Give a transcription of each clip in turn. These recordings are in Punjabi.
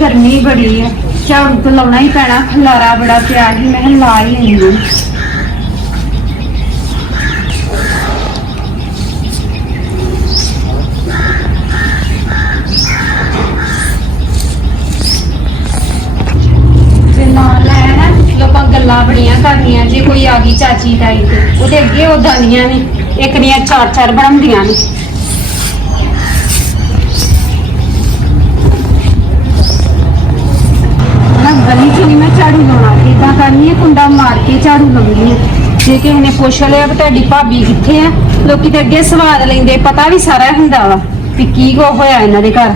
ਗਰਮੀ ਬੜੀ ਹੈ ਝਾੜੂ ਤਾਂ ਲਾਉਣਾ ਹੀ ਪੈਣਾ। ਖਲਾਰਾ ਬੜਾ ਪਿਆ ਸੀ ਮੈਂ ਲਾ ਹੀ ਲੈਂਦੀ ਹਾਂ। ਜੇ ਲੈਣਾ ਲੋਕਾਂ ਗੱਲਾਂ ਬੜੀਆਂ ਕਰਨੀਆਂ ਜੇ ਕੋਈ ਆ ਗਈ ਚਾਚੀ ਤਾਈ ਤੇ। ਉਹਦੇ ਅੱਗੇ ਉਦਾਂ ਦੀਆਂ ਨੇ, ਇੱਕ ਦੀਆਂ ਚਾਰ ਚਾਰ ਬਣਾਉਂਦੀਆਂ ਨੇ। ਮਾਰ ਝਾੜੂ ਲਾਉਣੀ ਹੈ। ਜੇ ਕਿਸੇ ਨੇ ਪੁੱਛ ਲਿਆ ਵੀ ਤੁਹਾਡੀ ਭਾਬੀ ਕਿੱਥੇ ਆ, ਲੋਕੀ ਤੇ ਅੱਗੇ ਸਵਾਦ ਲੈਂਦੇ, ਪਤਾ ਵੀ ਸਾਰਾ ਹੁੰਦਾ ਵਾ ਵੀ ਕੀ ਕੋ ਹੋਇਆ ਇਹਨਾਂ ਦੇ ਘਰ।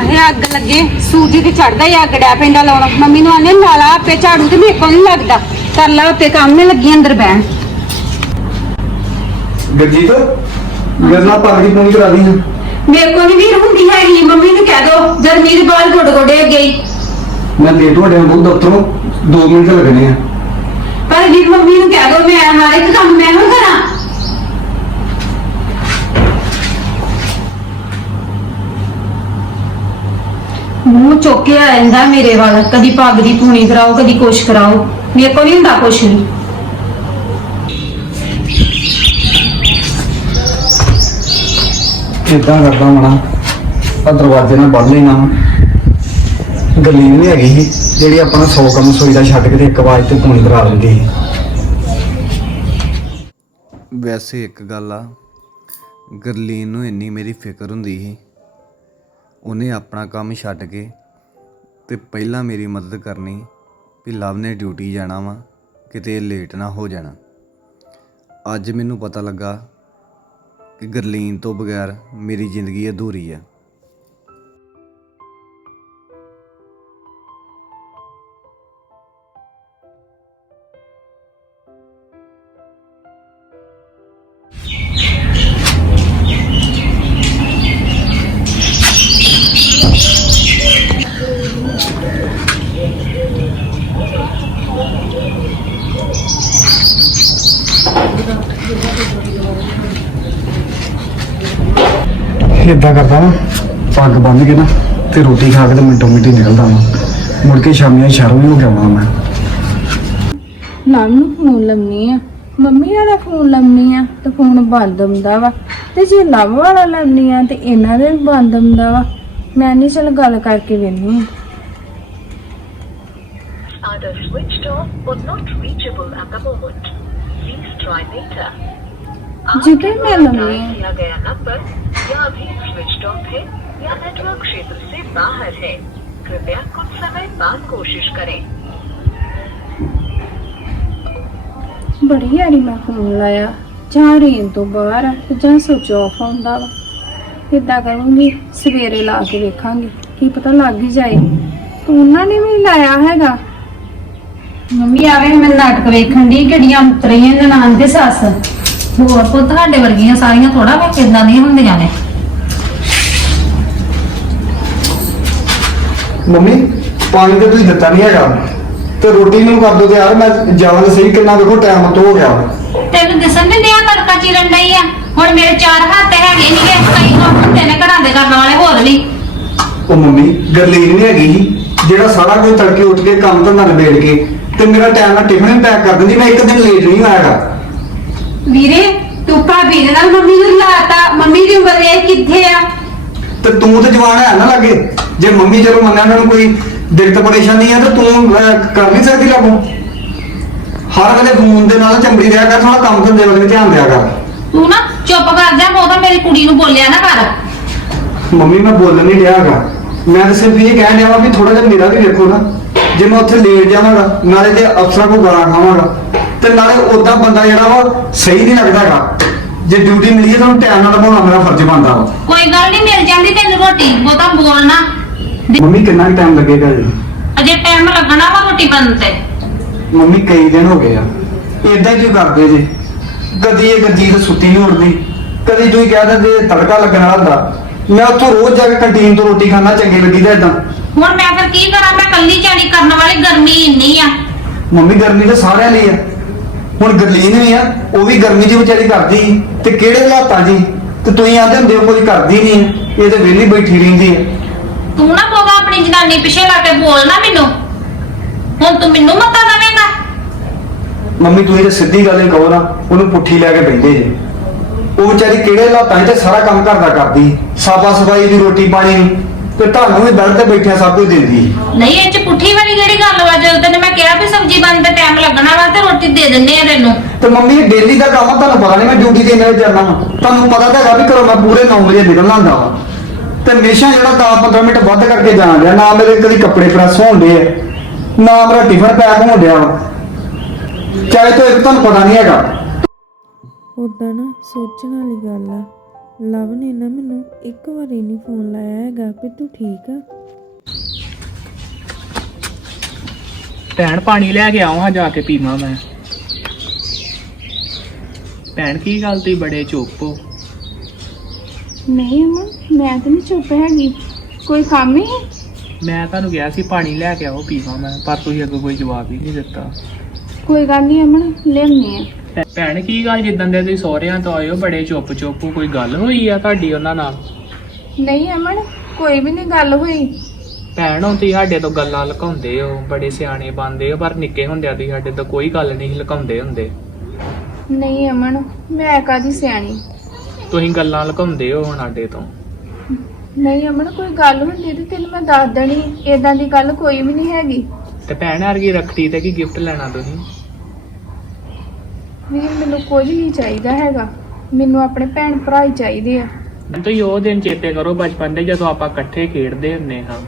ਅਹੇ ਅੱਗ ਲੱਗੇ ਸੂਜੀ ਤੇ ਚੜਦਾ ਹੀ ਅੱਗ ਡੈ ਪੈਂਦਾ ਲਾਉਣਾ। ਮੰਮੀ ਨੂੰ ਆਨੇ ਲਾ ਲਾ ਆਪੇ ਝਾੜੂ ਤੇ ਮੇਰੇ ਕੋਲ ਨਹੀਂ ਲੱਗਦਾ। ਕਰ ਲਾ ਉੱਤੇ ਕੰਮ ਨਹੀਂ ਲੱਗੀ ਅੰਦਰ ਬਹਿਣ। ਗਰਜੀਤ ਮੇਰੇ ਨਾਲ ਪੱਗ ਪੂਣੀ ਕਰਾ ਦੀ ਮੇਰੇ ਕੋਲ ਵੀਰ ਹੁੰਦੀ ਹੈਗੀ ਮੰਮੀ ਨੂੰ ਕਹਿ ਦੋ ਜਦ ਮੇਰੇ ਬਾਲ ਗੋਡ ਗੋਡੇ ਗਈ ਮੈਂ ਹੋ ਰਿਹਾ ਬਹੁਤ ਦਫ਼ਤਰੋਂ 2 ਮਿੰਟ ਲੱਗਣੇ ਆ। ਪਰ ਵੀਰ ਮੰਮੀ ਨੂੰ ਕਹਿ ਦੋ ਮੈਂ ਹਰ ਇੱਕ ਕੰਮ ਮੈਂ ਨੂੰ ਕਰਾਂ। ਮੂੰਹ ਚੁੱਕ ਕੇ ਆ ਜਾਂਦਾ ਮੇਰੇ ਵੱਲ ਕਦੀ ਪੱਗ ਦੀ ਪੂਣੀ ਕਰਾਓ ਕਦੀ ਕੁਛ ਕਰਾਓ। ਮੇਰੇ ਕੋਲ ਨਹੀਂ ਹੁੰਦਾ ਕੁਛ ਵੀ। ਇਦਾਂ ਕਰਦਾ ਮਣਾ ਆ ਦਰਵਾਜ਼ੇ ਨਾਲ ਬੰਨ ਲੈਣਾ ਗਲੀ ਨਹੀਂ ਹੈਗੀ ਸੀ ਜਿਹੜੀ ਆਪਣਾ 100 ਕੰਮ ਸੋਈ ਦਾ ਛੱਡ ਕੇ ਤੇ ਇੱਕ ਆਵਾਜ਼ ਤੇ ਪੂਣੀ ਕਰਾ ਲੈਂਦੀ ਸੀ। ਵੈਸੇ ਇੱਕ ਗੱਲ ਆ, ਗਰਲੀਨ ਨੂੰ ਇੰਨੀ ਮੇਰੀ ਫਿਕਰ ਹੁੰਦੀ ਸੀ। ਉਹਨੇ ਆਪਣਾ ਕੰਮ ਛੱਡ ਕੇ ਤੇ ਪਹਿਲਾਂ ਮੇਰੀ ਮਦਦ ਕਰਨੀ ਵੀ ਲਵ ਨੇ ਡਿਊਟੀ ਜਾਣਾ ਵਾ, ਕਿਤੇ ਲੇਟ ਨਾ ਹੋ ਜਾਣਾ। ਅੱਜ ਮੈਨੂੰ ਪਤਾ ਲੱਗਾ ਕਿ ਗਰਲੀਨ ਤੋਂ ਬਗੈਰ ਮੇਰੀ ਜ਼ਿੰਦਗੀ ਅਧੂਰੀ ਹੈ ਇਦਾਂ ਕਰਦਾ ਨਾ ਪੱਗ ਬੰਨ ਕੇ ਨਾ ਤੇ ਰੋਟੀ ਖਾ ਕੇ ਤੇ ਮਿੰਟੋ ਮਿੰਟੀ ਨਿਕਲਦਾ ਵਾਂ। ਮੁੜ ਕੇ ਸ਼ਾਮੀਆਂ ਸ਼ਹਿਰੋਂ ਵੀ ਹੋ ਗਿਆ ਵਾਂ ਮੈਂ। ਨਾਮ ਨੂੰ ਫੋਨ ਲੰਮੀ ਆ। ਮੰਮੀ ਵਾਲਾ ਫੋਨ ਲੰਮੀ ਆ ਤੇ ਫੋਨ ਬੰਦ ਹੁੰਦਾ ਵਾ। ਤੇ ਜੇ ਲਵ ਵਾਲਾ ਲੰਮੀ ਆ ਤੇ ਇਹਨਾਂ ਦੇ ਵੀ ਬੰਦ ਹੁੰਦਾ ਵਾ। ਮੈਂ ਨਹੀਂ ਚਲ ਗੱਲ ਕਰਕੇ ਵੇਖਨੀ ਆ। Either switched off or not reachable at the moment. Please try later. जिधर आपके मैं द्वारा लगी डायल हूँ। किया गया नंबर या अभी स्विच ऑफ है या नेटवर्क क्षेत्र से बाहर है कृपया कुछ समय बाद कोशिश करें ਬੜੀ ਵਾਰੀ ਮੈਂ ਫੋਨ ਲਾਇਆ ਜਾਂ ਰੇਨ ਤੋਂ ਬਾਹਰ ਆ ਤੇ ਜਾਂ ਸੁਚ ਆਫ ਹੁੰਦਾ ਵਾ ਇਦਾਂ ਕਰੂੰਗੀ ਸਵੇਰੇ ਲਾ ਕੇ ਵੇਖਾਂਗੀ ਕੀ ਪਤਾ ਲੱਗ ਹੀ ਜਾਏ ਤੂੰ ਉਹਨਾਂ ਨੇ ਵੀ ਲਾਇਆ ਹੈਗਾ ਮੰਮੀ ਆਵੇ ਮੈਂ ਨਾਟਕ ਵੇਖਣ ਦੀ ਕਿਹੜੀਆਂ ਉਤਰੀਆਂ ਜਨਾਨ ਦੇ ਸੱਸ ਹੋਰ ਪੁੱਤ ਤੁਹਾਡੇ ਵਰਗੀਆਂ ਸਾਰੀਆਂ ਥੋੜਾ ਵਾ ਕਿਦਾਂ ਦੀਆਂ ਹੁੰਦੀਆਂ ਨੇ। ਮੰਮੀ ਪਾਣੀ ਤੇ ਤੁਸੀਂ ਦਿੱਤਾ ਨਹੀਂ ਹੈਗਾ। ਤੇ ਰੋਟੀ ਨੂੰ ਕਰ ਦੋ ਤੇ ਯਾਰ ਮੈਂ ਜਾਵਾਂ ਤਾਂ ਸਹੀ ਕਿੰਨਾ ਦੇਖੋ ਟਾਈਮ ਤੋਂ ਹੋ ਗਿਆ। ਤੈਨੂੰ ਦਿਸਣ ਨਹੀਂ ਦਿਆ ਤੜਕਾ ਚਿਰਨ ਡਈ ਆ। ਹੁਣ ਮੇਰੇ ਚਾਰ ਹੱਥ ਹੈਗੇ ਨਹੀਂਗੇ ਕਈ ਕੰਮ ਹੁੰਦੇ ਨੇ ਘਰਾਂ ਦੇ ਕਰਨ ਵਾਲੇ ਹੋਰ ਵੀ ਉਹ ਮੰਮੀ ਗਰਲੀਨ ਨਹੀਂ ਹੈਗੀ ਸੀ, ਜਿਹੜਾ ਸਾਰਾ ਕੋਈ ਤੜਕੇ ਉੱਠ ਕੇ ਕੰਮ ਧੰਦਾ ਨਿਬੇੜ ਕੇ ਤੇ ਮੇਰਾ ਟਾਈਮ ਨਾਲ ਟਿਫਨ ਪੈਕ ਕਰ ਦਿੰਦੀ ਮੈਂ ਇੱਕ ਦਿਨ ਲੇਟ ਨਹੀਂ ਹੋਇਆਗਾ ਵੀਰੇ ਤੂੰ ਭਾਬੀ ਦੇ ਨਾਲ ਮੰਮੀ ਨੂੰ ਲਾਤਾ। ਮੰਮੀ ਦੀ ਉਮਰ ਇਹ ਕਿੱਥੇ ਆ? ਤੇ ਤੂੰ ਤੇ ਜਵਾਨ ਹੈ ਨਾ ਲੱਗੇ। ਜੇ ਮੰਮੀ ਜਦੋਂ ਮੰਨਿਆ ਉਹਨਾਂ ਨੂੰ ਕੋਈ ਦਿੱਕਤ ਪਰੇਸ਼ਾਨੀ ਹੈ ਤਾਂ ਤੂੰ ਅਹ, ਕਰ ਨਹੀਂ ਸਕਦੀ ਲਾਗੂ ਹਰ ਵੇਲੇ ਫੋਨ ਦੇ ਨਾਲ ਚੰਬੜੀ ਰਿਹਾ ਕਰ ਥੋੜਾ ਕੰਮ ਧੰਦੇ ਵੱਲ ਵੀ ਧਿਆਨ ਦਿਆ ਕਰ। ਤੂੰ ਨਾ ਚੁੱਪ ਕਰ ਜਾ ਬਹੁਤਾ ਮੇਰੀ ਕੁੜੀ ਨੂੰ ਬੋਲਿਆ ਨਾ ਕਰ। ਮੰਮੀ ਮੈਂ ਬੋਲਣ ਨਹੀਂ ਡਿਆਗਾ ਮੈਂ ਤਾਂ ਸਿਰਫ ਇਹ ਕਹਿਣ ਡਿਆ ਵਾਂ ਵੀ ਥੋੜਾ ਜਿਹਾ ਮੇਰਾ ਵੀ ਵੇਖੋ ਨਾ। ਜੇ ਮੈਂ ਉੱਥੇ ਲੇਟ ਜਾਵਾਂਗਾ ਨਾਲੇ ਤੇ ਅਫਸਰਾਂ ਕੋਲ ਗਾਲਾਂ ਖਾਵਾਂਗਾ। ਤੇ ਨਾਲੇ ਉਦਾਂ ਬੰਦਾ ਜਿਹੜਾ ਵਾ ਸਹੀ ਨਹੀਂ ਲੱਗਦਾਗਾ ਜੇ ਡਿਊਟੀ ਮਿਲੀ ਹੈ ਤਾਂ ਉਹਨੂੰ ਟਾਈਮ ਨਾਲ ਨਿਭਾਉਣਾ ਮੇਰਾ ਫਰਜ਼ ਬਣਦਾ ਵਾ। ਕੋਈ ਗੱਲ ਨਹੀਂ ਮਿਲ ਜਾਂਦੀ ਤੈਨੂੰ ਰੋਟੀ ਬਹੁਤਾ ਬੋਲਣਾ ਮੰਮੀ ਕਿੰਨਾ ਟਾਈਮ ਲੱਗੇਗਾ ਜੀ? ਅਜੇ ਟਾਈਮ ਲੱਗਣਾ ਵਾ ਰੋਟੀ ਬਣਨ ਤੇ। ਮੰਮੀ ਕਈ ਦਿਨ ਹੋ ਗਏ ਆ। ਇਦਾਂ ਹੀ ਕਰਦੇ ਜੀ। ਕਦੀ ਇਹ ਗਰਜੀਤ ਸੁੱਤੀ ਨਹੀਂ ਉੱਠਦੀ। ਕਦੀ ਤੁਸੀਂ ਕਹਿ ਦਿੰਦੇ ਤੜਕਾ ਲੱਗਣ ਵਾਲਾ ਹੁੰਦਾ। ਮੈਂ ਉੱਥੋਂ ਰੋਜ਼ ਜਾ ਕੇ ਕੰਟੀਨ ਤੋਂ ਰੋਟੀ ਖਾਣਾ ਚੰਗੀ ਲੱਗੀ ਤਾਂ ਇਦਾਂ ਹੁਣ ਮੈਂ ਫਿਰ ਕੀ ਕਰਾਂ? ਮੈਂ ਕੱਲੀ ਝਾੜੀ ਕਰਨ ਵਾਲੀ ਗਰਮੀ ਇੰਨੀ ਆ। ਮੰਮੀ ਗਰਮੀ ਤਾਂ ਸਾਰਿਆਂ ਲਈ ਆ। ਹੁਣ ਗਰਲੀਨ ਵੀ ਆ ਉਹ ਵੀ ਗਰਮੀ 'ਚ ਵਿਚਾਰੀ ਕਰਦੀ। ਤੇ ਕਿਹੜੇ ਹਾਲਾਤਾਂ 'ਚ? ਤੇ ਤੁਸੀਂ ਆਂਦੇ ਹੁੰਦੇ ਹੋ ਕੋਈ ਕਰਦੀ ਨਹੀਂ ਇਹ ਤੇ ਵਿਹਲੀ ਬੈਠੀ ਰਹਿੰਦੀ ਹੈ। ਤੂੰ ਨਾ ਬੋਗਾ ਆਪਣੀ ਜਨਾਨੀ ਪਿੱਛੇ ਲਾ ਕੇ ਬੋਲਣਾ ਮੈਨੂੰ। ਹੁਣ ਤੂੰ ਮੈਨੂੰ ਮੱਤਾ ਦੇਵੇਂਗਾ। ਮੰਮੀ ਤੁਸੀਂ ਤੇ ਸਿੱਧੀ ਗੱਲ ਹੀ ਕਹੋ ਨਾ ਉਹਨੂੰ ਪੁੱਠੀ ਲੈ ਕੇ ਬੈਠੇ ਜੇ। ਉਹ ਵਿਚਾਰੀ ਕਿਹੜੇ ਹਾਲਾਤਾਂ 'ਚ ਤੇ ਸਾਰਾ ਕੰਮ ਕਰਦਾ ਕਰਦੀ ਸਾਫਾ ਸਫ਼ਾਈ ਦੀ ਰੋਟੀ ਪਾਣੀ ਤੇ ਤੁਹਾਨੂੰ ਵੀ ਬੈਠ ਤੇ ਬੈਠਿਆ ਸਭ ਕੁਝ ਦਿੰਦੀ ਨਹੀਂ ਇਹ ਚ ਪੁੱਠੀ ਵਾਲੀ ਕਿਹਾ ਵੀ ਸਬਜ਼ੀ ਬਣਨ ਤੇ ਟਾਈਮ ਲੱਗਣਾ ਵਾ ਤੇ ਰੋਟੀ ਦੇ ਦਿੰਦੇ ਆ ਤੈਨੂੰ। ਤੇ ਮੰਮੀ ਡੇਲੀ ਦਾ ਕੰਮ ਆ ਤੁਹਾਨੂੰ ਪਤਾ ਨਹੀਂ ਮੈਂ ਡਿਊਟੀ ਤੇ ਇੰਨੇ ਵਜੇ ਜਾਣਾ ਵਾਂ। ਤੁਹਾਨੂੰ ਪਤਾ ਤਾਂ ਹੈਗਾ ਵੀ ਘਰੋਂ ਮੈਂ ਪੂਰੇ 9 ਵਜੇ ਨਿਕਲਣਾ ਹੁੰਦਾ ਵਾ। ਤੇ ਹਮੇਸ਼ਾ ਜਿਹੜਾ 10-15 ਮਿੰਟ ਵੱਧ ਕਰਕੇ ਜਾਣ ਡਿਆ ਨਾ ਮੇਰੇ ਕਦੀ ਕੱਪੜੇ ਪ੍ਰੈਸ ਹੋਣ ਡੇ ਨਾ ਮੇਰਾ ਟਿਫਨ ਪੈਕ ਹੋਣ ਡਿਆ ਵਾ। ਚਾਹੇ ਤਾਂ ਇੱਕ ਤੁਹਾਨੂੰ ਪਤਾ ਨਹੀਂ ਹੈਗਾ। ਉਦਾਂ ਨਾ ਸੋਚਣ ਵਾਲੀ ਗੱਲ ਆ। ਲਵ ਨੇ ਨਾ ਮੈਨੂੰ ਇੱਕ ਵਾਰੀ ਨਹੀਂ ਫੋਨ ਲਾਇਆ ਹੈਗਾ ਵੀ ਤੂੰ ਠੀਕ ਆ। ਭੈਣ ਪਾਣੀ ਲੈ ਕੇ ਆਵਾਂ ਜਾ ਕੇ ਪੀਵਾਂ ਮੈਂ। ਭੈਣ ਕੀ ਗੱਲ ਤੀ ਬੜੇ ਚੁੱਪ ਹੋ? ਨਹੀਂ ਅਮਨ ਮੈਂ ਤਾਂ ਨਹੀਂ ਚੁੱਪ ਹੈਗੀ। ਕੋਈ ਕੰਮ ਹੀ ਹੈ? ਮੈਂ ਤੁਹਾਨੂੰ ਕਿਹਾ ਸੀ ਪਾਣੀ ਲੈ ਕੇ ਆਓ ਪੀਵਾਂ ਮੈਂ ਪਰ ਤੁਸੀਂ ਅੱਗੋਂ ਕੋਈ ਜਵਾਬ ਹੀ ਨਹੀਂ ਦਿੱਤਾ। ਕੋਈ ਗੱਲ ਨਹੀਂ ਅਮਨ ਆ ਭੈ- ਭੈਣ ਕੀ ਗੱਲ ਜਿੱਦਾਂ ਦੇ ਤੁਸੀਂ ਸਹੁਰਿਆਂ ਤੋਂ ਆਏ ਹੋ ਬੜੇ ਚੁੱਪ ਚੁੱਪ ਕੋਈ ਗੱਲ ਹੋਈ ਆ ਤੁਹਾਡੀ ਉਹਨਾਂ ਨਾਲ? ਨਹੀਂ ਅਮਨ ਕੋਈ ਵੀ ਨਹੀਂ ਗੱਲ ਹੋਈ। ਭੈਣ ਹੁਣ ਤੁਸੀਂ ਸਾਡੇ ਤੋਂ ਗੱਲਾਂ ਲੁਕਾਉਂਦੇ ਹੋ ਬੜੇ ਸਿਆਣੇ ਬਣਦੇ ਹੋ ਪਰ ਨਿੱਕੇ ਹੁੰਦਿਆਂ ਤੁਸੀਂ ਸਾਡੇ ਤੋਂ ਕੋਈ ਗੱਲ ਨਹੀਂ ਲੁਕਾਉਂਦੇ ਹੁੰਦੇ। ਨਹੀਂ ਅਮਨ ਮੈਂ ਕਾਦੀ ਸਿਆਣੀ? ਤੁਸੀਂ ਗੱਲਾਂ ਲੁਕਾਉਂਦੇ ਹੋ ਹੁਣ ਸਾਡੇ ਤੋਂ। ਨਹੀਂ ਅਮਨ ਕੋਈ ਗੱਲ ਹੁੰਦੀ ਤੇ ਤੈਨੂੰ ਮੈਂ ਦੱਸ ਦੇਣੀ ਏਦਾਂ ਦੀ ਗੱਲ ਕੋਈ ਵੀ ਨਹੀਂ ਹੈਗੀ। ਤੇ ਭੈਣ ਵਰਗੀ ਰੱਖੜੀ ਤੇ ਕੀ ਗਿਫਟ ਲੈਣਾ ਤੁਸੀਂ? ਵੀ ਮੈਨੂੰ ਕੁਝ ਨਹੀਂ ਚਾਹੀਦਾ ਹੈਗਾ। ਮੈਨੂੰ ਆਪਣੇ ਭੈਣ ਭਰਾ ਹੀ ਚਾਹੀਦੇ ਆ। ਤੁਸੀਂ ਉਹ ਦਿਨ ਚੇਤੇ ਕਰੋ ਬਚਪਨ ਦੇ ਜਦੋਂ ਆਪਾਂ ਇਕੱਠੇ ਖੇਡਦੇ ਹੁੰਨੇ ਹਾਂ।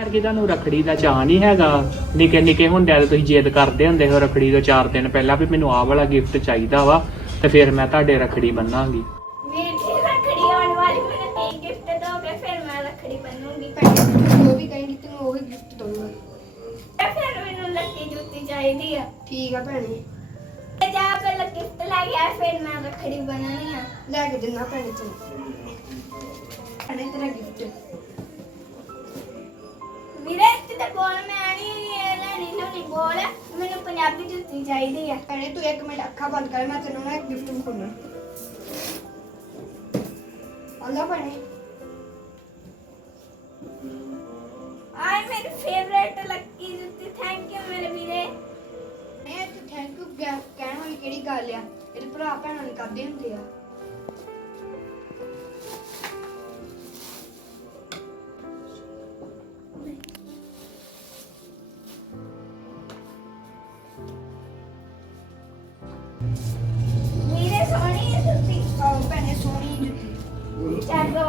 ਯਾਰ ਕਿ ਤੁਹਾਨੂੰ ਰਖੜੀ ਦਾ ਚਾਹ ਨਹੀਂ ਹੈਗਾ। ਨਿੱਕੇ ਨਿੱਕੇ ਹੁੰਦਿਆਂ ਤੇ ਤੁਸੀਂ ਜਿੱਦ ਕਰਦੇ ਹੁੰਦੇ ਹੋ ਰਖੜੀ ਤੋਂ 4 ਦਿਨ ਪਹਿਲਾਂ ਵੀ ਮੈਨੂੰ ਆਹ ਵਾਲਾ ਗਿਫਟ ਚਾਹੀਦਾ ਵਾ ਤੇ ਫਿਰ ਮੈਂ ਤੁਹਾਡੇ ਰਖੜੀ ਬੰਨਾਂਗੀ। ਮੇਰੀ ਰੱਖੜੀ ਆਉਣ ਵਾਲੀ ਮੈਨੂੰ ਇੱਕ ਗਿਫਟ ਦੋਗੇ? ਫਿਰ ਮੈਂ ਰੱਖੜੀ ਬੰਨੂੰਗੀ ਜੋ ਵੀ ਕਹੇਂਗੀ ਤੈਨੂੰ ਉਹ ਗਿਫਟ ਦਊਂਗਾ। ਤੇ ਫਿਰ ਮੈਨੂੰ ਲੱਕੀ ਜੁੱਤੀ ਚਾਹੀਦੀ ਆ। ਠੀਕ ਆ ਭੈਣੇ। ਤੇ ਜਾ ਪਹਿਲਾਂ ਗਿਫਟ ਲੈ ਗਿਆ ਫਿਰ ਮੈਂ ਰੱਖੜੀ ਬੰਨਣੀ ਆ। ਲੈ ਕੇ ਦਿਨਾ ਭੈਣੇ ਤੈਨੂੰ। ਭੈਣੇ ਤੇਰਾ ਗਿਫਟ ਵੀਰੇ ਤੇ ਬੋਲ ਮੈਂ ਨਹੀਂ ਲੈਣੀ ਲੋਣੀ ਬੋਲ ਮੈਨੂੰ ਪੰਜਾਬੀ ਜੁੱਤੀ ਚਾਹੀਦੀ ਆ। ਭੈਣੇ ਤੂੰ ਇੱਕ ਮਿੰਟ ਅੱਖਾਂ ਬੰਦ ਕਰ ਮੈਂ ਤੈਨੂੰ ਨਾ ਗਿਫਟ ਵਿਖਾਉਣਾ Allah ਭੈਣੇ। ਆਈ ਮੇਰੀ ਫੇਵਰੇਟ ਲੱਕੀ ਜੁੱਤੀ ਥੈਂਕ ਯੂ ਮੇਰੇ ਵੀਰੇ। ਇਹ ਤੇ ਥੈਂਕ ਯੂ ਕਹਿਣ ਵਾਲੀ ਕਿਹੜੀ ਗੱਲ ਆ? ਇਹਦੇ ਭਰਾ ਭੈਣਾਂ ਨੇ ਕਰਦੇ ਹੁੰਦੇ ਆ।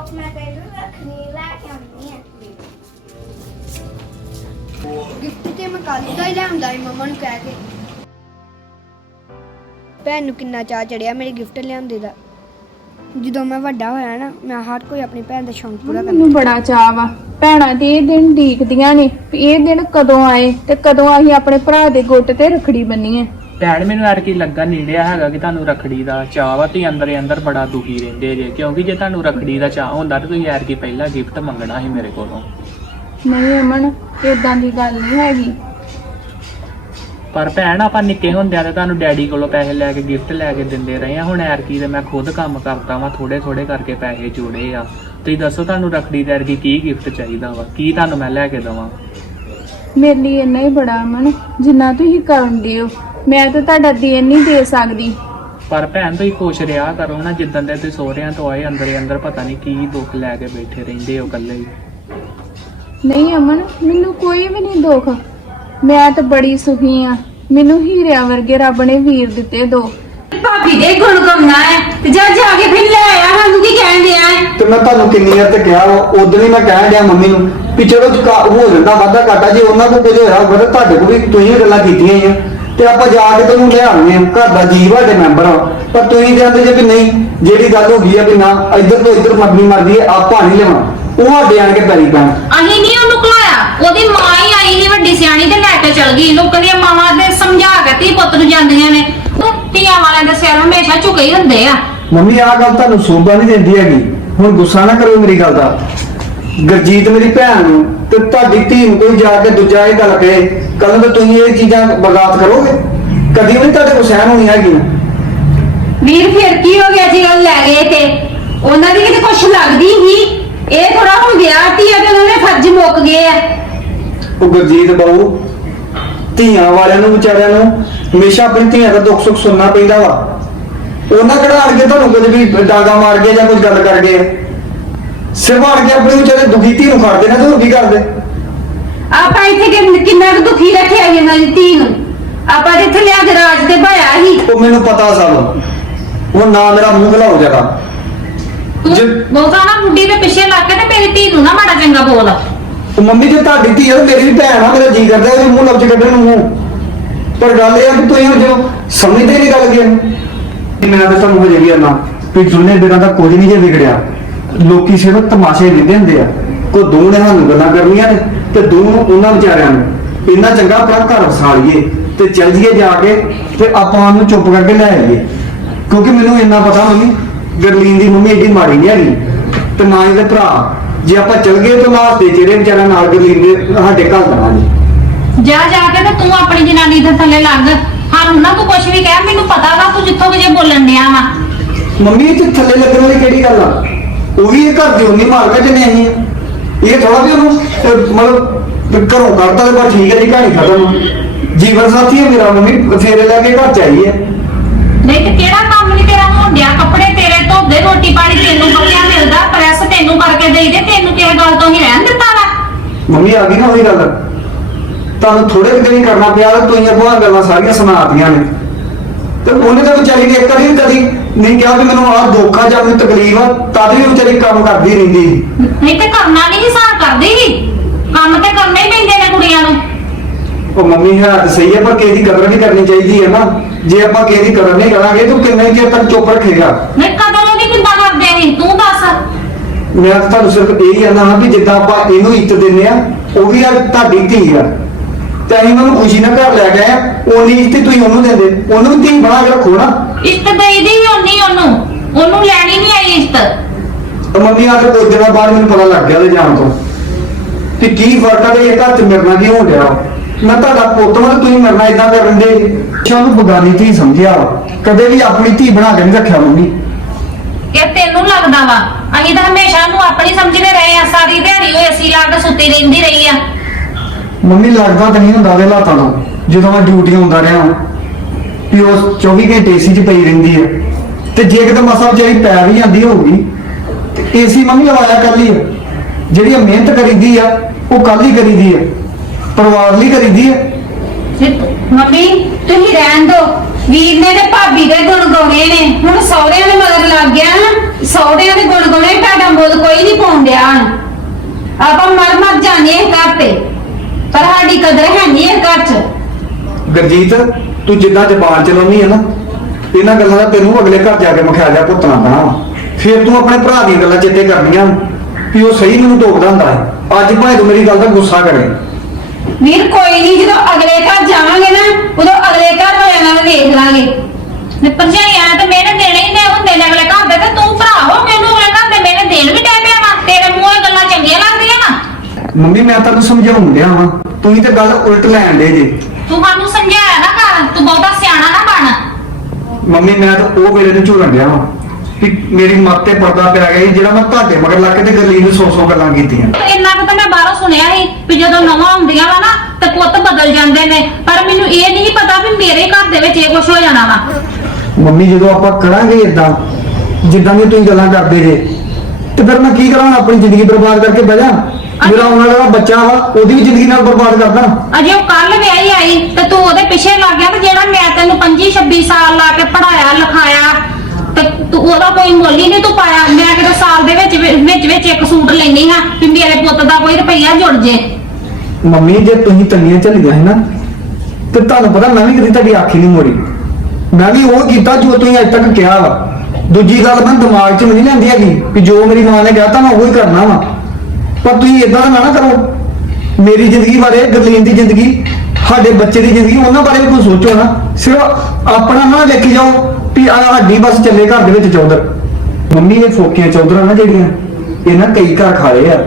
ਜੁੱਤੀ ਚੱਲ ਰੋਕ ਮੈਂ ਤੈਨੂੰ ਰੱਖਣੀ ਲੈ ਕੇ ਆਉਣੀ ਹੈ ਗਿਫਟ ਤੇ ਮੈਂ ਕੱਲ ਦਾ ਹੀ ਲਿਆਂਦਾ ਸੀ ਮਮਾ ਨੂੰ ਕਹਿ ਕੇ। ਭੈਣ ਨੂੰ ਕਿੰਨਾ ਚਾਹ ਚੜਿਆ ਮੇਰੇ ਗਿਫਟ ਲਿਆਂਦੇ ਦਾ। ਜਦੋਂ ਮੈਂ ਵੱਡਾ ਹੋਇਆ ਨਾ ਮੈਂ ਹਰ ਕੋਈ ਆਪਣੀ ਭੈਣ ਦਾ ਸ਼ੌਂਕ ਪੂਰਾ ਕਰਨਾ ਮੈਨੂੰ ਬੜਾ ਚਾਅ ਵਾ। ਭੈਣਾਂ ਤੇ ਇਹ ਦਿਨ ਡੀਕਦੀਆਂ ਨੇ ਵੀ ਇਹ ਦਿਨ ਕਦੋਂ ਆਏ ਤੇ ਕਦੋਂ ਅਸੀਂ ਆਪਣੇ ਭਰਾ ਦੇ ਗੁੱਟ ਤੇ ਰਖੜੀ ਬੰਨੀਏ। ਭੈਣ ਮੈਨੂੰ ਯਾਰ ਕੀ ਲੱਗਾ ਨੀੜਿਆ ਹੈਗਾ ਕਿ ਤੁਹਾਨੂੰ ਰਖੜੀ ਦਾ ਚਾਹ ਵਾ ਤੇ ਅੰਦਰ ਹੀ ਅੰਦਰ ਬੜਾ ਦੁਖੀ ਰਹਿੰਦੇ ਜੇ। ਕਿਉਂਕਿ ਜੇ ਤੁਹਾਨੂੰ ਰਖੜੀ ਦਾ ਚਾਹ ਹੁੰਦਾ ਤਾਂ ਤੁਸੀਂ ਯਾਰ ਕੀ ਪਹਿਲਾਂ ਗਿਫਟ ਮੰਗਣਾ ਸੀ ਮੇਰੇ ਕੋਲੋਂ। ਨਹੀਂ ਅਮਨ ਏਦਾਂ ਦੀ ਗੱਲ ਨਹੀਂ ਹੈਗੀ। ਪਰ ਭੈਣ ਆਪਾਂ ਨਿੱਕੇ ਹੁੰਦਿਆਂ ਤੇ ਤੁਹਾਨੂੰ ਡੈਡੀ ਕੋਲੋਂ ਪੈਸੇ ਲੈ ਕੇ ਗਿਫਟ ਲੈ ਕੇ ਦਿੰਦੇ ਰਹੇ ਆ। ਹੁਣ ਯਾਰ ਕੀ ਤੇ ਮੈਂ ਖੁਦ ਕੰਮ ਕਰਦਾ ਵਾਂ ਥੋੜੇ ਥੋੜੇ ਕਰਕੇ ਪੈਸੇ ਜੋੜੇ ਆ। ਤੁਸੀਂ ਦੱਸੋ ਤੁਹਾਨੂੰ ਰਖੜੀ ਦਾ ਯਾਰ ਕੀ ਕੀ ਗਿਫਟ ਚਾਹੀਦਾ ਵਾ? ਕੀ ਤੁਹਾਨੂੰ ਮੈਂ ਲੈ ਕੇ ਦਵਾਂ? ਮੇਰੇ ਲਈ ਇੰਨਾ ਹੀ ਬੜਾ ਅਮਨ ਜਿੰਨਾ ਤੁਸੀਂ ਕਰਨ ਦਿਓ। ਮੈਂ ਤਾਂ ਤੁਹਾਡਾ ਦੇਣ ਨਹੀਂ ਦੇ ਸਕਦੀ। ਪਰ ਭੈਣ ਤੁਸੀਂ ਖੁਸ਼ ਰਿਹਾ ਕਰੋ ਨਾ ਜਿੱਦਾਂ ਦੇ ਤੁਸੀਂ ਸਹੁਰਿਆਂ ਤੋਂ ਆਏ ਅੰਦਰ ਅੰਦਰ ਪਤਾ ਨਹੀਂ ਕੀ ਦੁੱਖ ਲੈ ਕੇ ਬੈਠੇ ਰਹਿੰਦੇ ਹੋ ਇਕੱਲੇ ਹੀ। ਨਹੀਂ ਅਮਨ ਮੈਨੂੰ ਕੋਈ ਵੀ ਨਹੀਂ ਦੁੱਖ। ਮੈਂ ਤਾਂ ਬੜੀ ਸੁਖੀ ਆ ਮੈਨੂੰ ਹੀਰਿਆਂ ਵਰਗੇ ਰੱਬ ਨੇ ਵੀਰ ਦਿੱਤੇ ਦੋ। ਭਾਬੀ ਦੇ ਗੁਣ ਗਾਉਣਾ ਹੈ ਤੇ ਜਾ ਜਾ ਕੇ ਫਿਰ ਲੈ ਆ ਸਾਨੂੰ ਕੀ ਕਹਿਣ ਹੈ? ਤੇ ਮੈਂ ਤੁਹਾਨੂੰ ਕਿੰਨੀ ਵਾਰ ਤੇ ਕਿਹਾ ਉਦੋਂ ਹੀ ਮੈਂ ਕਹਿਣ ਡਿਆ ਮੰਮੀ ਨੂੰ ਵੀ ਚਲੋ ਹੋ ਜਾਂਦਾ ਵਾਧਾ ਘਾਟਾ ਜੇ ਉਹਨਾਂ ਕੋਲ ਕੁਝ ਹੋਇਆ ਤਾਂ ਤੁਹਾਡੇ ਕੋਲ ਵੀ ਤੁਸੀਂ ਗੱਲਾਂ ਕੀਤੀਆਂ ਹੀ ਆ। ਤੇ ਆਪਾਂ ਜਾ ਕੇ ਤੈਨੂੰ ਲਿਆਉਣੇ ਆ। ਘਰ ਦਾ ਜੀ ਵੱਡੇ ਮੈਂਬਰ ਆ। ਪਰ ਤੁਸੀਂ ਕਹਿੰਦੇ ਜੇ ਵੀ ਨਹੀਂ ਜਿਹੜੀ ਗੱਲ ਹੋ ਗਈ ਆ ਵੀ ਨਾ ਇੱਧਰ ਤੋਂ ਇੱਧਰ ਮਰਨੀ ਮਰਦੀ ਹੈ ਆਪਾਂ ਨਹੀਂ ਲਿਆਉਣਾ। ਉਹ ਸਾਡੇ ਆਣ ਕੇ ਪੈਰੀ ਪੈਣ। ਅਸੀਂ ਨਹੀਂ ਉਹਨੂੰ ਘਲਾਇਆ। ਉਹਦੀ ਮਾਂ ਹੀ ਆਈ ਸੀ ਵੱਡੀ ਸਿਆਣੀ ਤੇ ਲੈ ਕੇ ਚਲ ਗਈ। ਲੋਕਾਂ ਮਾਵਾਂ ਦੇ ਸਮਝਾ ਕੇ ਧੀ ਪੁੱਤ ਨੂੰ ਜਾਂਦੀਆਂ ਨੇ। ਧੀਆਂ ਵਾਲਿਆਂ ਦੇ ਸਿਰ ਹਮੇਸ਼ਾ ਝੁਕੇ ਹੀ ਹੁੰਦੇ ਆ। ਮੰਮੀ ਆਹ ਗੱਲ ਤੁਹਾਨੂੰ ਸੋਭਾ ਨਹੀਂ ਦਿੰਦੀ ਹੈਗੀ। ਹੁਣ ਗੁੱਸਾ ਨਾ ਕਰੋ ਮੇਰੀ ਗੱਲ ਦਾ। ਗਰਜੀਤ ਮੇਰੀ ਭੈਣ ਨੂੰ ਤੇ ਤੁਹਾਡੀ ਧੀ ਨੂੰ ਕੋਈ ਜਾ ਕੇ ਦੂਜਾ ਇਹ ਗੱਲ ਕਹੇ ਕੱਲ ਨੂੰ ਤੁਸੀਂ ਇਹ ਚੀਜ਼ਾਂ ਬਰਦਾਸ਼ਤ ਕਰੋਗੇ? ਕਦੀ ਵੀ ਨਹੀਂ ਤੁਹਾਡੇ ਕੋਲ ਸਹਿਣ ਹੋਣੀ ਹੈਗੀ। ਵੀਰ ਫਿਰ ਕੀ ਹੋ ਗਿਆ ਜੀ ਉਹ ਲੈ ਗਏ ਤੇ? ਉਹਨਾਂ ਦੀ ਕਿਤੇ ਕੁਛ ਲੱਗਦੀ ਸੀ। ਇਹ ਥੋੜਾ ਹੁਣ ਗਿਆ ਧੀਆ ਤੇ ਉਹਨਾਂ ਦੇ ਫਰਜ਼ ਮੁੱਕ ਗਏ ਆ। ਉਹ ਗੁਰਜੀਤ ਬਾਬੂ ਧੀਆਂ ਵਾਲਿਆਂ ਨੂੰ ਵਿਚਾਰਿਆਂ ਨੂੰ ਹਮੇਸ਼ਾ ਆਪਣੀ ਧੀਆਂ ਦਾ ਦੁੱਖ ਸੁੱਖ ਸੁਣਨਾ ਪੈਂਦਾ ਵਾ। ਉਹਨਾਂ ਕਿਹੜਾ ਅੜ ਕੇ ਤੁਹਾਨੂੰ ਕੁਝ ਵੀ ਡਾਗਾ ਮਾਰ ਕੇ ਜਾਂ ਕੁਝ ਗੱਲ ਕਰ ਗਏ ਸਿਰਫ ਅੜ ਕੇ ਆਪਣੀ ਵਿਚਾਰੇ ਦੁਖੀ ਧੀ ਨੂੰ ਖੜਦੇ ਨੇ ਤੇ ਹੋਰ ਕੀ ਕਰਦੇ? ਆਪਾਂ ਇੱਥੇ ਕਿ- ਕਿੰਨਾ ਕੁ ਦੁਖੀ ਰੱਖਿਆ ਸੀ ਇਹਨਾਂ ਦੀ ਧੀ ਨੂੰ? ਆਪਾਂ ਜਿੱਥੇ ਲਿਆ ਕੇ ਰਾਜ ਤੇ ਭਾਇਆ ਸੀ। ਉਹ ਮੈਨੂੰ ਪਤਾ ਸਭ। ਉਹ ਨਾ ਮੇਰਾ ਮੂੰਹ ਖਲਾਓ ਜਰਾ। ਤੂੰ ਜੇ- ਬਹੁਤਾ ਨਾ ਬੁੱਢੀ ਦੇ ਪਿੱਛੇ ਲੱਗ ਕੇ ਤੇ ਮੇਰੀ ਧੀ ਨੂੰ ਨਾ ਮਾੜਾ ਚੰਗਾ ਬੋਲ। ਉਹ ਮੰਮੀ ਜੇ ਤੁਹਾਡੀ ਧੀ ਆ ਤਾਂ ਮੇਰੀ ਵੀ ਭੈਣ ਆ ਮੇਰਾ ਜੀ ਕਰਦਾ ਉਹਦੇ ਮੂੰਹ ਲਫ਼ਜ਼ ਕੱਢਣ ਨੂੰ ਮੂੰਹ। ਪਰ ਗੱਲ ਇਹ ਆ ਕਿ ਤੁਸੀਂ ਜੋ ਸਮਝਦੇ ਨਹੀਂ ਗੱਲ ਕੀ ਮੈਂ ਤਾਂ ਤੁਹਾਨੂੰ ਹਜੇ ਵੀ ਆਨਾ ਵੀ ਜੁਨੇ ਦਿਨਾਂ ਦਾ ਕੁਝ ਨਹੀਂ ਜੇ ਵਿਗੜਿਆ। ਲੋਕੀ ਸਿਰਫ ਤਮਾਸ਼ੇ ਦਿੰਦੇ ਹੁੰਦੇ ਆ। ਕੋ ਦੋ ਨੇ ਸਾਨੂੰ ਗੱਲਾਂ ਕਰਨੀਆਂ ਨੇ ਤੇ ਦੋ ਨੂੰ ਉਹਨਾਂ ਵਿਚਾਰਿਆਂ ਨੂੰ। ਇੰਨਾ ਚੰਗਾ ਆਪਣਾ ਘਰ ਵਸਾ ਲਈਏ ਤੇ ਚੱਲ ਜੀਏ ਜਾ ਕੇ ਤੇ ਆਪਾਂ ਉਹਨੂੰ ਚੁੱਪ ਕਰਕੇ ਲੈ ਆਈਏ। ਕਿਉਂਕਿ ਮੈਨੂੰ ਇੰਨਾ ਪਤਾ ਮੰਮੀ ਗਰਲੀਨ ਦੀ ਮੰਮੀ ਏਡੀ ਮਾੜੀ ਨਹੀਂ ਹੈਗੀ। ਤੇ ਨਾ ਇਹਦੇ ਭਰਾ। ਜੇ ਆਪਾਂ ਚੱਲ ਗਏ ਤਾਂ ਨਾਲ ਦੇ ਜਿਹੜੇ ਵਿਚਾਰਾ ਨਾਲ ਗਰਲੀਨ ਦੇ ਸਾਡੇ ਘਰ ਦਵਾਂਗੇ ਜਾ ਜਾ ਕੇ ਤੇ ਤੂੰ ਆਪਣੀ ਜਨਾਨੀ ਦੇ ਥੱਲੇ ਲੱਗ। ਸਾਨੂੰ ਨਾ ਤੂੰ ਕੁਝ ਵੀ ਕਹਿ ਮੈਨੂੰ ਪਤਾ ਵਾ ਤੂੰ ਜਿੱਥੋਂ ਕਿ ਜੇ ਬੋਲਣ ਡਿਆ ਵਾ। ਮੰਮੀ 'ਚ ਥੱਲੇ ਲੱਗਣ ਵਾਲੀ ਕਿਹੜੀ ਗੱਲ ਆ? ਉਹ ਵੀ ਇਹ ਘਰ ਦੀ ਉਨੀ ਮਾਲਕਾ ਜਿੰਨੇ ਅਸੀਂ ਆ। ਇਹ ਥੋੜਾ ਵੀ ਉਹਨੂੰ ਅਹ, ਮਤਲਬ ਵੀ ਘਰੋਂ ਕੱਢਤਾ ਤੇ ਬਸ ਠੀਕ ਹੈ ਜੀ ਕਹਾਣੀ ਖਤਮ। ਜੀਵਨ ਸਾਥੀ ਹੈ ਮੇਰਾ ਮੰਮੀ ਫੇਰੇ ਲੈ ਕੇ ਘਰ ਚਾਹੀਏ ਨਹੀਂ ਤੇ ਕਿਹੜਾ ਕੰਮ ਨਹੀਂ ਤੇਰਾ ਹੋਣ ਡਿਆ? ਕੱਪੜੇ ਤੇਰੇ ਧੋਦੇ ਰੋਟੀ ਪਾਣੀ ਤੈਨੂੰ ਪੱਕਿਆ ਮਿਲਦਾ ਪ੍ਰੈਸ ਤੈਨੂੰ ਕਰਕੇ ਦੇਈ ਦੇ ਤੈਨੂੰ ਕਿਸੇ ਗੱਲ ਤੋਂ ਹੀ ਰਹਿਣ ਦਿੱਤਾ ਵਾ। ਮੰਮੀ ਆ ਗਈ ਨਾ ਉਹੀ ਗੱਲ। ਤੁਹਾਨੂੰ ਥੋੜੇ ਦਿਨ ਹੀ ਕਰਨਾ ਪਿਆ ਤੇ ਤੁਸੀਂ ਆਪਣਾ ਗੱਲਾਂ ਸਾਰੀਆਂ ਸੁਣਾਤੀਆਂ ਨੇ। ਤੇ ਉਹਨੇ ਤਾਂ ਵਿਚਾਰੀ ਨੇ ਵੀ ਕਦੀ ਨਹੀਂ ਕਿਹਾ ਵੀ ਮੈਨੂੰ ਆਹ ਆ ਜਾਂ ਕੋਈ ਤਕਲੀਫ ਆ ਤਦ ਵੀ ਵਿਚਾਰੀ ਕੰਮ ਕਰਦੀ ਰਹਿੰਦੀ ਸੀ। ਨਹੀਂ ਤੇ ਕਰਨਾ ਨਹੀਂ ਹਿਸਾਬ ਕਰਦੀ ਸੀ। ਕੰਮ ਤੇ ਕਰਨੇ ਹੀ ਪੈਂਦੇ ਨੇ ਕੁੜੀਆਂ ਨੂੰ। ਉਹ ਮੰਮੀ ਹੈ ਤਾਂ ਸਹੀ ਹੈ ਪਰ ਕਿਸੇ ਦੀ ਕਦਰ ਵੀ ਕਰਨੀ ਚਾਹੀਦੀ ਹੈ ਨਾ। ਜੇ ਆਪਾਂ ਕਿਸੇ ਦੀ ਕਦਰ ਨਹੀਂ ਕਰਾਂਗੇ ਤਾਂ ਕਿੰਨੇ ਚਿਰ ਤੱਕ ਚੁੱਪ ਰੱਖੇਗਾ? ਨਹੀਂ ਕਦੋਂ ਉਹਦੀ ਕਿੱਦਾਂ ਕਰਦੇ ਸੀ ਤੂੰ ਦੱਸ। ਮੈਂ ਤਾਂ ਤੁਹਾਨੂੰ ਸਿਰਫ ਇਹ ਹੀ ਕਹਿੰਦਾ ਹਾਂ ਵੀ ਜਿੱਦਾਂ ਆਪਾਂ ਇਹਨੂੰ ਇੱਜ਼ਤ ਦਿੰਦੇ ਆ ਉਹ ਵੀ ਆ ਤੁਹਾਡੀ ਧੀ ਆ। ਤੇ ਅਸੀਂ ਉਹਨੂੰ ਖੁਸ਼ੀ ਨਾਲ ਘਰ ਲੈ ਗਏ ਆ। ਉਨੀ ਇੱਜ਼ਤ ਤੁਸੀਂ ਉਹਨੂੰ ਦਿੰਦੇ। ਉਹਨੂੰ ਵੀ ਧੀ ਬਣਾ ਕੇ ਰੱਖੋ ਨਾ। ਇਸ਼ਤ ਦੇਈਦੀ ਹੀ ਹੁੰਦੀ ਉਹਨੂੰ। ਉਹਨੂੰ ਲੈਣੀ ਨਹੀਂ ਆਈ ਇਸ਼ਤ ਤਾਂ ਮੰਮੀ ਆ ਕੇ ਕੁਝ ਦਿਨਾਂ ਬਾਅਦ ਮੈਨੂੰ ਪਤਾ ਲੱਗ ਗਿਆ ਉਹਦੇ ਜਾਣ ਤੋਂ। ਕਿ ਕੀ ਫ਼ਰਕ ਆ ਤੇ ਇਹ ਘਰ ਚ ਮਿਲਣਾ ਕੀ ਹੋਣ ਡਿਆ ਮੈਂ ਤੁਹਾਡਾ ਪੁੱਤ ਵਾਂ ਤੇ ਤੁਸੀਂ ਮਰਨਾ ਇਦਾਂ ਕਰਨ ਦੇ ਅੱਛਾ ਉਹਨੂੰ ਬਗਾਨੀ ਧੀ ਸਮਝਿਆ ਵਾ। ਕਦੇ ਵੀ ਆਪਣੀ ਧੀ ਬਣਾ ਕੇ ਨਹੀਂ ਰੱਖਿਆ ਮੰਮੀ। ਇਹ ਤੈਨੂੰ ਲੱਗਦਾ ਵਾ? ਅਸੀਂ ਤਾਂ ਹਮੇਸ਼ਾ ਨੂੰ ਆਪਣੀ ਸਮਝਦੇ ਰਹੇ ਆ। ਸਾਰੀ ਦਿਹਾੜੀ ਉਹ ਏਸੀ ਲਾ ਕੇ ਸੁੱਤੀ ਰਹਿੰਦੀ ਰਹੀ ਆ। ਮੰਮੀ, ਲੱਗਦਾ ਤਾਂ ਨਹੀਂ ਹੁੰਦਾ ਉਹਦੇ ਹਾਲਾਤਾਂ ਤੋਂ। ਜਦੋਂ ਮੈਂ ਡਿਊਟੀ ਹੁੰਦਾ ਰਿਹਾ ਵੀ ਉਹ 24 ਘੰਟੇ ਏਸੀ 'ਚ ਪਈ ਰਹਿੰਦੀ ਹੈ ਤੇ ਜੇ ਕਿਤੇ ਮਸਾ ਵਿਚਾਰੀ ਪੈ ਵੀ ਜਾਂਦੀ ਹੋਊਗੀ, ਤੇ ਏਸੀ ਮੰਮੀ ਲਵਾਇਆ ਕਰ ਲਈ ਜਿਹੜੀ ਮਿਹਨਤ ਕਰੀਦੀ ਆ, ਉਹ ਕੱਲ ਹੀ ਕਰੀਦੀ ਹੈ ਪਰਿਵਾਰ ਲਈ ਕਰੀਦੀ ਹੈ ਮੰਮੀ, ਤੁਸੀਂ ਰਹਿਣ ਦੋ ਵੀਰ ਨੇ ਤੇ ਭਾਬੀ ਦੇ ਗੁਣ ਗਾਉਣੇ ਨੇ। ਹੁਣ ਸਹੁਰਿਆਂ ਦੇ ਮਗਰ ਲੱਗ ਗਿਆ ਨਾ। ਸਹੁਰਿਆਂ ਦੇ ਗੁਣ ਗਾਉਣੇ ਤੁਹਾਡਾ ਮੁੱਲ ਕੋਈ ਨਹੀਂ ਪਾਉਣ ਆਪਾਂ ਮਰ ਮਰ ਜਾਣੇ ਘਰ ਤੇ। ਪਰ ਸਾਡੀ ਕਦਰ ਹੈ ਨਹੀਂ ਇਸ ਘਰ 'ਚ। ਗਰਜੀਤ ਤੂੰ ਜਿੱਦਾਂ ਜ਼ਬਾਨ ਚਲਾਉਣੀ ਹੈ ਨਾ ਇਹਨਾਂ ਗੱਲਾਂ ਦਾ ਤੈਨੂੰ ਅਗਲੇ ਘਰ ਜਾ ਕੇ ਮਖਿਆਲ ਜਾ ਭੁਗਤਣਾ ਪੈਣਾ ਵਾ। ਫਿਰ ਤੂੰ ਆਪਣੇ ਭਰਾ ਦੀਆਂ ਗੱਲਾਂ ਚੇਤੇ ਕਰਨੀਆਂ ਵੀ ਉਹ ਸਹੀ ਮੈਨੂੰ ਟੋਕਦਾ ਹੁੰਦਾ ਹੈ। ਅੱਜ ਭਾਵੇਂ ਤੂੰ ਮੇਰੀ ਗੱਲ ਦਾ ਗੁੱਸਾ ਕਰੇ। ਵੀਰ ਕੋਈ ਨਹੀਂ ਜਦੋਂ ਅਗਲੇ ਘਰ ਜਾਵਾਂਗੇ ਨਾ ਉਦੋਂ ਅਗਲੇ ਘਰ ਵਾਲਿਆਂ ਨਾਲ ਵੇਖ ਲਾਂਗੇ। ਤੇ ਭਰਜਾਈਆਂ ਤੇ ਮੇਰੇ ਦੇਣੇ ਹੀ ਨੇ ਹੁੰਦੇ ਨੇ ਅਗਲੇ ਘਰ ਦੇ ਤੇ ਤੂੰ ਭਰਾ ਹੋ ਮੈਨੂੰ ਅਗਲੇ ਘਰ ਦੇ ਮੇਰੇ ਦੇਣ ਵੀ ਡੈ ਪਿਆ ਵਾ। ਤੇਰੇ ਮੂੰਹੋਂ ਇਹ ਗੱਲਾਂ ਚੰਗੀਆਂ ਲੱਗਦੀਆਂ ਮੰਮੀ ਮੈਂ ਤੁਹਾਨੂੰ ਸਮਝਾਉਣ ਡਿਆ ਵਾਂ। ਤੁਸੀਂ ਤੇ ਗੱਲ ਉਲਟ ਲੈਣ ਦੇ ਜੇ। ਤੂੰ ਸਾਨੂੰ ਸਮਝਾਇਆ ਨਾ ਕਰ ਤੂੰ ਬਹੁਤਾ ਸਿਆਣਾ ਨਾ ਬਣ। ਮੰਮੀ ਮੈਂ ਤਾਂ ਉਹ ਵੇਲੇ ਨੂੰ ਝੂਰਨ ਡਿਆ ਵਾਂ ਵੀ ਮੇਰੀ ਮੱਤ ਤੇ ਪਰਦਾ ਪਿਆ ਗਿਆ ਸੀ, ਜਿਹੜਾ ਮੈਂ ਤੁਹਾਡੇ ਮਗਰ ਲੱਗ ਕੇ ਤੇ ਗਰਲੀ ਨੂੰ ਸੌ ਸੌ ਗੱਲਾਂ ਕੀਤੀਆਂ। ਇੰਨਾ ਕੁ ਤਾਂ ਮੈਂ ਬਾਹਰੋਂ ਸੁਣਿਆ ਸੀ ਵੀ ਜਦੋਂ ਨਵਾਂ ਹੁੰਦੀਆਂ ਵਾ ਨਾ ਤੇ ਪੁੱਤ ਬਦਲ ਜਾਂਦੇ ਨੇ। ਪਰ ਮੈਨੂੰ ਇਹ ਨਹੀਂ ਪਤਾ ਵੀ ਮੇਰੇ ਘਰ ਦੇ ਵਿੱਚ ਇਹ ਕੁਝ ਹੋ ਜਾਣਾ ਵਾ। ਮੰਮੀ ਜਦੋਂ ਆਪਾਂ ਕਰਾਂਗੇ ਇਦਾਂ ਜਿੱਦਾਂ ਦੀ ਤੁਸੀਂ ਗੱਲਾਂ ਕਰਦੇ ਜੇ ਤੇ ਫਿਰ ਮੈਂ ਕੀ ਕਰਾਂ ਆਪਣੀ ਜ਼ਿੰਦਗੀ ਬਰਬਾਦ ਕਰਕੇ ਬਹਿ ਜਾ। ਮੇਰਾ ਆਉਣ ਵਾਲਾ ਬੱਚਾ ਵਾ ਉਹਦੀ ਵੀ ਜ਼ਿੰਦਗੀ ਨਾਲ ਬਰਬਾਦ ਕਰਦਾ। ਅਜੇ ਉਹ ਕੱਲ ਵਿਆਹੀ ਆਈ ਤੇ ਤੂੰ ਉਹਦੇ ਪਿੱਛੇ ਲੱਗ ਗਿਆ ਤੇ ਜਿਹੜਾ ਮੈਂ ਤੈਨੂੰ 25 26 ਸਾਲ ਲਾ ਕੇ ਪੜਾਇਆ ਲਿਖਾਇਆ ਤੇ ਤੂੰ ਉਹਦਾ ਕੋਈ ਮੁੱਲ ਹੀ ਨਹੀਂ ਤੂੰ ਪਾਇਆ। ਮੈਂ ਕਿਤੇ ਸਾਲ ਦੇ ਵਿੱਚ ਵਿੱਚ ਵਿੱਚ ਇੱਕ ਸੂਟ ਲੈਣੀ ਹਾਂ ਵੀ ਮੇਰੇ ਪੁੱਤ ਦਾ ਕੋਈ ਰੁਪਈਆ ਜੁੜ ਜੇ। ਮੰਮੀ ਜੇ ਤੁਸੀਂ ਤੰਗੀਆਂ ਝੱਲੀਆਂ ਹੈ ਨਾ ਤੇ ਤੁਹਾਨੂੰ ਪਤਾ ਮੈਂ ਵੀ ਕਦੀ ਤੁਹਾਡੀ ਅੱਖ ਹੀ ਨਹੀਂ ਮੋੜੀ। ਮੈਂ ਵੀ ਉਹ ਕੀਤਾ ਜੋ ਤੁਸੀਂ ਅੱਜ ਤੱਕ ਕਿਹਾ ਵਾ। ਦੂਜੀ ਗੱਲ ਮੈਂ ਦਿਮਾਗ 'ਚ ਨਹੀਂ ਲੈਂਦੀ ਹੈਗੀ ਕਿ ਜੋ ਮੇਰੀ ਮਾਂ ਨੇ ਕਿਹਾ ਤਾਂ ਮੈਂ ਉਹ ਹੀ ਕਰਨਾ ਵਾ। ਪਰ ਤੁਸੀਂ ਇਦਾਂ ਨਾ ਨਾ ਕਰੋ। ਮੇਰੀ ਜ਼ਿੰਦਗੀ ਬਾਰੇ, ਗਰਲੀਨ ਦੀ ਜ਼ਿੰਦਗੀ, ਸਾਡੇ ਬੱਚੇ ਦੀ ਜ਼ਿੰਦਗੀ, ਉਹਨਾਂ ਬਾਰੇ ਵੀ ਕੁਝ ਸੋਚੋ ਨਾ। ਸਿਰਫ ਆਪਣਾ ਨਾ ਦੇਖੀ ਜਾਓ ਵੀ ਆ ਸਾਡੀ ਬਸ ਚੱਲੇ ਘਰ ਦੇ ਵਿੱਚ ਚੌਧਰ। ਮੰਮੀ ਇਹ ਫੋਕੀਆਂ ਚੌਧਰਾਂ ਨਾ ਜਿਹੜੀਆਂ, ਇਹ ਨਾ ਕਈ ਘਰ ਖਾ ਲਏ ਆ।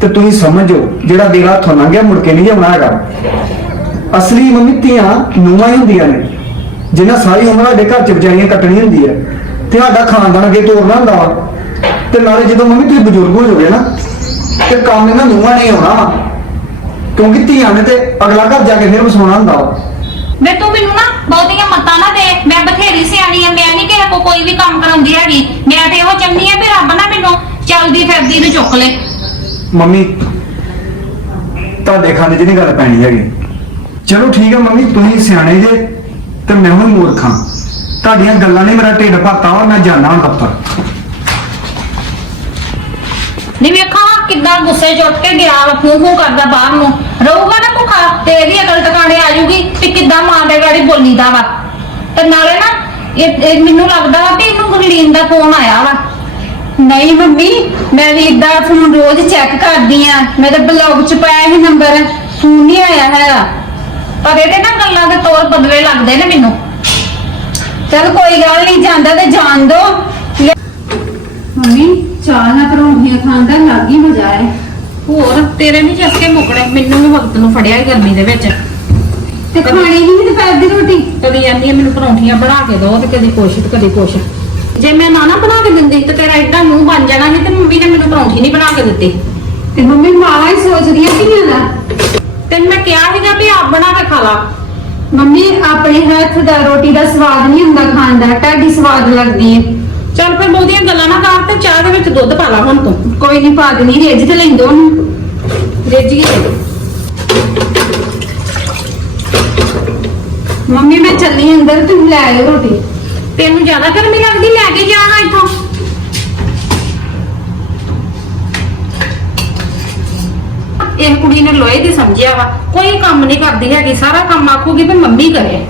ਤੇ ਤੁਸੀਂ ਸਮਝੋ, ਜਿਹੜਾ ਦਿਨ ਹੱਥੋਂ ਲੰਘਿਆ, ਮੁੜ ਕੇ ਨਹੀਂ ਆਉਣਾ ਹੈਗਾ। ਅਸਲੀ ਮੰਮੀ ਧੀਆਂ ਨੂੰਹਾਂ ਹੀ ਹੁੰਦੀਆਂ ਨੇ। ਜਿਨ੍ਹਾਂ ਸਾਰੀ ਉਮਰ ਸਾਡੇ ਘਰ ਚ ਵਿਚਾਰੀਆਂ ਕੱਟਣੀ ਹੁੰਦੀ ਹੈ ਤੇ ਸਾਡਾ ਖਾਨਦਾਨ ਅੱਗੇ ਤੋਰਨਾ ਹੁੰਦਾ ਵਾ। ਤੇ ਨਾਲੇ ਜਦੋਂ ਮੰਮੀ ਤੁਸੀਂ ਬਜ਼ੁਰਗ ਹੋ ਜਾਓਗੇ ਨਾ ਤੇ ਕੰਮ ਇਹਨਾਂ ਨੂੰਹਾਂ ਨਹੀਂ ਆਉਣਾ ਕਿਉਂਕਿ ਧੀਆਂ ਨੇ ਤੇ ਅਗਲਾ ਘਰ ਜਾ ਕੇ ਫਿਰ ਵਸਾਉਣਾ ਹੁੰਦਾ ਵਾ। ਵੇ ਤੂੰ ਮੈਨੂੰ ਨਾ ਬਹੁਤੀਆਂ ਮੱਤਾਂ ਨਾ ਦੇ। ਮੈਂ ਬਥੇਰੀ ਸਿਆਣੀ ਆ ਮੈਂ ਨਹੀਂ ਕਿਸੇ ਕੋ ਕੋਈ ਵੀ ਕੰਮ ਕਰਾਉਂਦੀ ਹੈਗੀ। ਮੈਂ ਤੇ ਇਹੋ ਚਾਹੁੰਦੀ ਆ ਵੀ ਰੱਬ ਨਾ ਮੈਨੂੰ ਚਲਦੀ ਫਿਰਦੀ ਨੂੰ ਚੁੱਕ ਲੈ। ਮੰਮੀ ਤੁਹਾਡੇ ਖਾਨੇ 'ਚ ਨਹੀਂ ਗੱਲ ਪੈਣੀ ਹੈਗੀ। ਚਲੋ ਠੀਕ ਹੈ ਮੰਮੀ ਤੁਸੀਂ ਸਿਆਣੇ ਜੇ ਤੇ ਮੈਂ ਹੁਣ ਮੂਰਖਾਂ ਤੁਹਾਡੀਆਂ ਗੱਲਾਂ ਨੇ ਮੇਰਾ ਢਿੱਡ ਭਰਤਾ ਔਰ ਮੈਂ ਜਾਣਾ ਹੁਣ ਦਫ਼ਤਰ। ਨਹੀਂ ਵੇਖਾਂ ਕਿੱਦਾਂ ਗੁੱਸੇ ਚੁੱਟ ਕੇ ਗਿਆ ਵਾ ਫੂ ਫੂ ਕਰਦਾ ਬਾਹਰ ਨੂੰ। ਰਹੂਗਾ ਨਾ ਭੁੱਖਾ ਤੇ ਇਹਦੀ ਅਕਲ ਟਿਕਾਣੇ ਆ ਜੂਗੀ ਕਿ ਕਿੱਦਾਂ ਮਾਂ ਦੇ ਗਾੜੀ ਬੋਲੀਦਾ ਵਾ। ਤੇ ਨਾਲੇ ਨਾ ਇਹ ਇਹ ਮੈਨੂੰ ਲੱਗਦਾ ਵਾ ਕਿ ਇਹਨੂੰ ਗੁਰਲੀਨ ਦਾ ਫੋਨ ਆਇਆ ਵਾ। ਨਹੀਂ ਮੰਮੀ ਮੈਂ ਵੀਰ ਦਾ ਫੋਨ ਰੋਜ਼ ਚੈੱਕ ਕਰਦੀ ਆ। ਮੇਰੇ ਬਲੌਗ ਚ ਪਾਇਆ ਸੀ ਨੰਬਰ ਫੋਨ ਨਹੀਂ ਆਇਆ ਹੈਗਾ। ਪਰ ਇਹਦੇ ਨਾ ਗੱਲਾਂ ਦੇ ਤੌਰ ਬਦਲੇ ਲੱਗਦੇ ਨੇ ਮੈਨੂੰ। ਚਲ ਕੋਈ ਗੱਲ ਨਹੀਂ ਜਾਂਦਾ ਤੇ ਜਾਣ ਦੋ। ਮੰਮੀ ਚਾਹ ਨਾ ਪਰੌਂਠੀਆਂ ਖਾਣ ਦਾ ਲੱਗ ਹੀ ਮਜ਼ਾ ਹੈ। ਹੋਰ ਤੇਰੇ ਨਹੀਂ ਚਸਕੇ ਮੁਕਣੇ ਮੈਨੂੰ ਵੀ ਵਕਤ ਨੂੰ ਫੜਿਆ ਹੀ ਗਰਮੀ ਦੇ ਵਿੱਚ। ਤੇ ਖਾਣੀ ਨਹੀਂ ਦੁਪਹਿਰ ਦੀ ਰੋਟੀ? ਕਦੀ ਆਂਦੀ ਆ ਮੈਨੂੰ ਪਰੌਂਠੀਆਂ ਬਣਾ ਕੇ ਦਿਓ ਤੇ ਕਦੀ ਕੁਛ ਤੇ ਕਦੀ ਕੁਛ। ਜੇ ਮੈਂ ਨਾ ਨਾ ਬਣਾ ਕੇ ਦਿੰਦੀ ਤੇ ਤੇਰਾ ਏਡਾ ਮੂੰਹ ਬਣ ਜਾਣਾ ਸੀ ਤੇ ਮੰਮੀ ਨੇ ਮੈਨੂੰ ਪਰੌਂਠੀ ਨਹੀਂ ਬਣਾ ਕੇ ਦਿੱਤੀ। ਤੇ ਮੰਮੀ ਮਾਵਾ ਹੀ ਸੋਚਦੀਆਂ ਧੀਆਂ ਦਾ ਤੈਨੂੰ ਮੈਂ ਕਿਹਾ ਸੀਗਾ ਵੀ ਆਪ ਬਣਾ ਕੇ ਖਾ ਲਾ। ਮੰਮੀ ਆਪਣੇ ਹੱਥ ਦਾ ਰੋਟੀ ਦਾ ਸਵਾਦ ਨਹੀਂ ਹੁੰਦਾ ਖਾਣ ਦਾ ਤੁਹਾਡੀ ਸਵਾਦ ਲੱਗਦੀ ਹੈ। ਚੱਲ ਫਿਰ ਬਹੁਤੀਆਂ ਗੱਲਾਂ ਨਾ ਕਰ ਤੇ ਚਾਹ ਦੇ ਵਿੱਚ ਦੁੱਧ ਪਾ ਲਾ ਹੁਣ ਤੂੰ। ਕੋਈ ਨਹੀਂ ਪਾ ਦੇਣੀ ਰੇਜ ਤੇ ਲੈਂਦੋ ਉਹਨੂੰ। ਰੇਜੀ ਮੰਮੀ ਮੈਂ ਚੱਲੀ ਅੰਦਰ ਤੁਸੀਂ ਲੈ ਆਇਓ ਰੋਟੀ। ਤੈਨੂੰ ਜ਼ਿਆਦਾ ਗਰਮੀ ਲੱਗਦੀ ਲੈ ਕੇ ਜਾਣਾ ਇੱਥੋਂ। ਇਹ ਕੁੜੀ ਨੇ ਲੋਹੇ ਦੀ ਸਮਝਿਆ ਵਾ। ਕੋਈ ਕੰਮ ਨਹੀਂ ਕਰਦੀ ਹੈਗੀ ਸਾਰਾ ਕੰਮ ਆਖੂਗੀ ਵੀ ਮੰਮੀ ਕਰੇ।